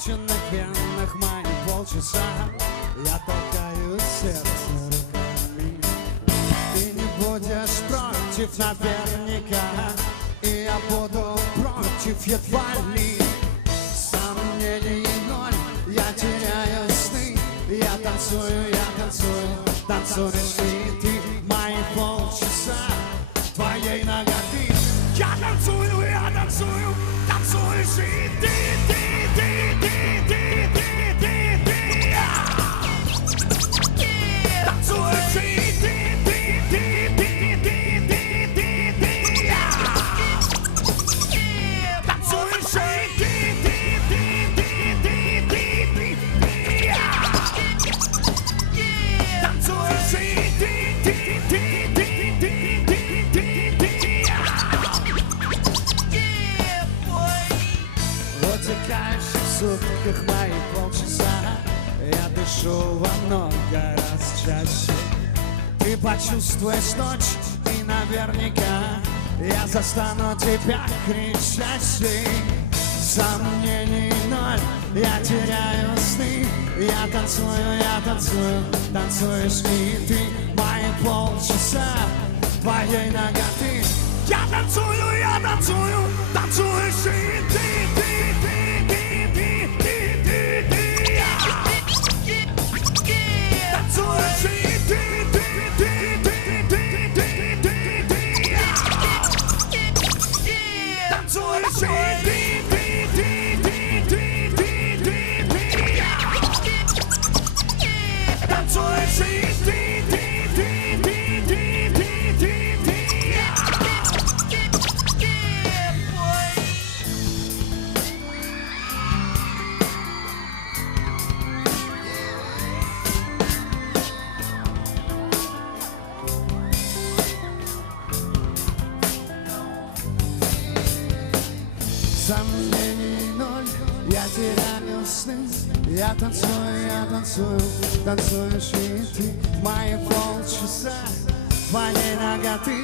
скрюченных венах мои полчаса. Я толкаю сердце руками. Ты не будешь против наверняка, и я буду против едва ли. Сомнений ноль, я теряю сны. Я танцую, танцуешь и ты. Мои полчаса твоей ноготы. Я танцую, танцуешь и ты. Танцуешь и ты. Танцуешь и ты. Танцуешь и вот заканчиваешь в сутках мои полчаса. Я дышу во много раз чаще. Ты почувствуешь ночь, и наверняка я застану тебя кричащей. Сомнений ноль, я теряю сны. Я танцую, танцуешь и ты. Мои полчаса твоей ноготы. Я танцую, танцуешь и ты. Танцуешь и ты. Танцуешь и ты. Танцуешь и ты. Сомнений ноль, я теряю сны. Я танцую, танцуешь и ты. Мои полчаса твоей ноготы.